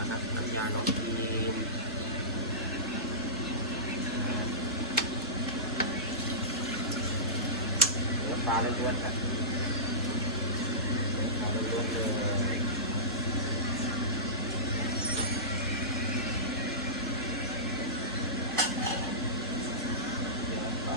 นะครับน้ำยาหนองจีมปลาล้วนๆครับปลาล้วนๆเลยเนื้อปลา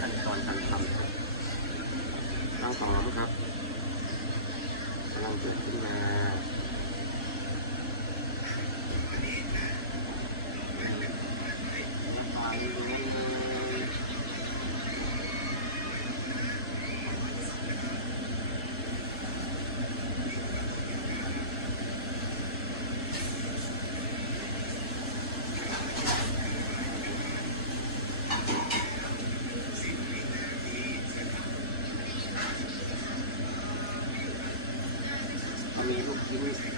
ขั้นตอนการทำครับ เต้าหอมครับกำลังเกิดขึ้นมาน้ำปลาล้วนเลยมีลู กชิ้น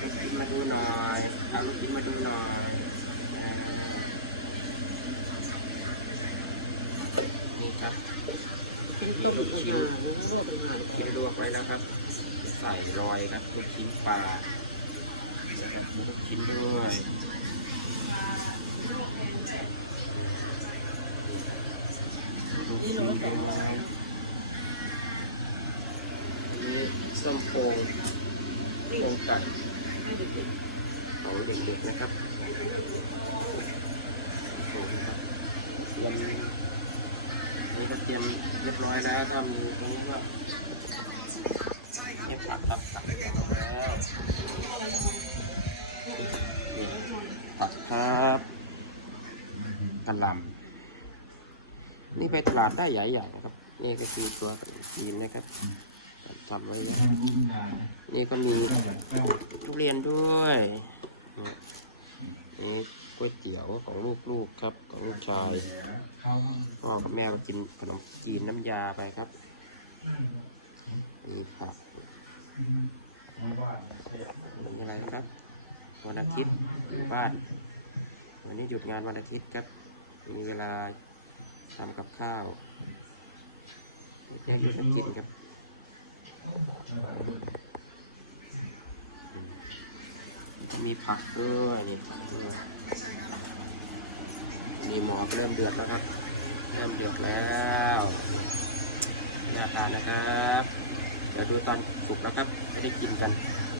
ลูกชิ้นมาดูหน่อยเอาลูกชิ้นมาดูหน่อยนี่ครับนต้มออกมาหรือลวกออกมากินลวกไว้แล้วครับ ใส่รอยครับลูกชิ้นปลานะครับลูกชิ้นด้วยลูกชิ้นด้วยนี่ส้มโพ งโพงไก่ของเด็กๆนะครับโพงครับเรียมนี่ก็เตรียมเรียบร้อยแล้วทำตรงนี้ก็นี่ผักครับผักแล้วผักครับกระลำนี่ไปตลาดได้ใหญ่ๆนะครับ นี่ก็คือตัวจีนนะครับ ทำไว้นะนี่ก็มีทุเรียนด้วยนี่ก๋วยเตี๋ยวของลูกๆครับของลูกชายพ่อกับแม่ก็กินขนมจีนน้ำยาไปครับนี่ผักเป็นอะไรครับ วันอาทิตย์อยู่บ้าน วันนี้หยุดงานวันอาทิตย์ครับ มีเวลาทำกับข้าวแยกยุทธกินครับ มีผักด้วยนี่ผักด้วยมีหมอเริ่มเดือดแล้วครับ เริ่มเดือดแล้วน่าทานนะครับ เดี๋ยวดูตอนสุกแล้วครับให้ได้กินกัน